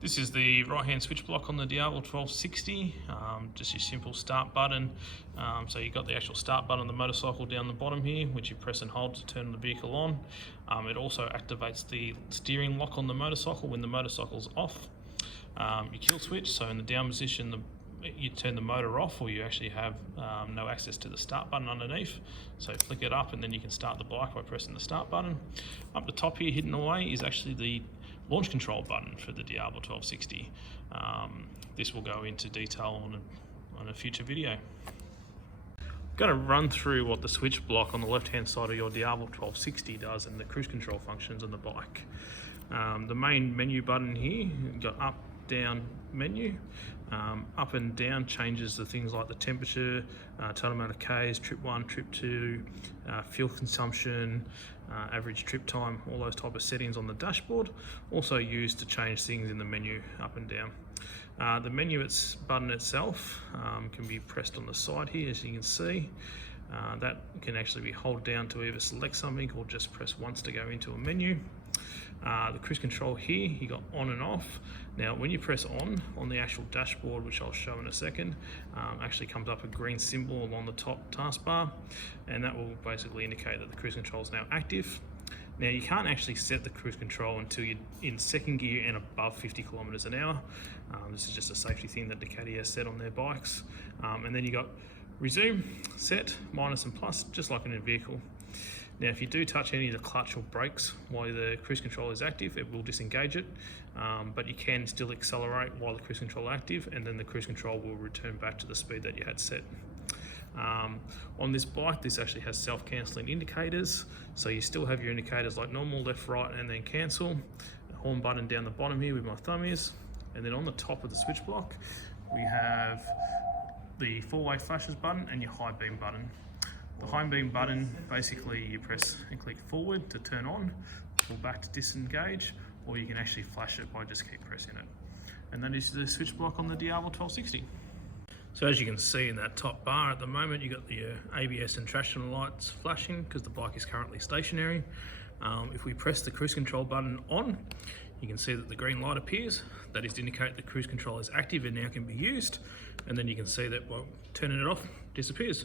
This is the right hand switch block on the Diavel 1260, just your simple start button. So you've got the actual start button on the motorcycle down the bottom here, which you press and hold to turn the vehicle on. It also activates the steering lock on the motorcycle when the motorcycle's off. Your kill switch, so in the down position you turn the motor off, or you actually have no access to the start button underneath. So flick it up and then you can start the bike by pressing the start button. Up the top here, hidden away, is actually the launch control button for the Diavel 1260. This will go into detail on a future video. I'm going to run through what the switch block on the left hand side of your Diavel 1260 does and the cruise control functions on the bike. The main menu button here, you've got up, down menu. Up and down changes the things like the temperature, total amount of Ks, trip 1, trip 2, fuel consumption, average trip time, all those type of settings on the dashboard. Also used to change things in the menu up and down. The menu button itself can be pressed on the side here, as you can see. That can actually be held down to either select something or just press once to go into a menu. The cruise control here, you got on and off. Now when you press on the actual dashboard, which I'll show in a second, actually comes up a green symbol along the top taskbar, and that will basically indicate that the cruise control is now active. Now you can't actually set the cruise control until you're in second gear and above 50 kilometers an hour. This is just a safety thing that Ducati has set on their bikes. And then you got resume, set, minus and plus, just like in a vehicle. Now if you do touch any of the clutch or brakes while the cruise control is active, it will disengage it, but you can still accelerate while the cruise control is active, and then the cruise control will return back to the speed that you had set. On this bike, this actually has self-cancelling indicators, so you still have your indicators like normal, left, right, and then cancel. The horn button down the bottom here with my thumb is, and then on the top of the switch block we have the four-way flashes button and your high beam button. The high beam button, basically you press and click forward to turn on, pull back to disengage, or you can actually flash it by just keep pressing it. And that is the switch block on the Diavel 1260. So as you can see in that top bar at the moment, you've got the ABS and traction lights flashing because the bike is currently stationary. If we press the cruise control button on, you can see that the green light appears. That is to indicate the cruise control is active and now can be used. And then you can see that, well, turning it off disappears.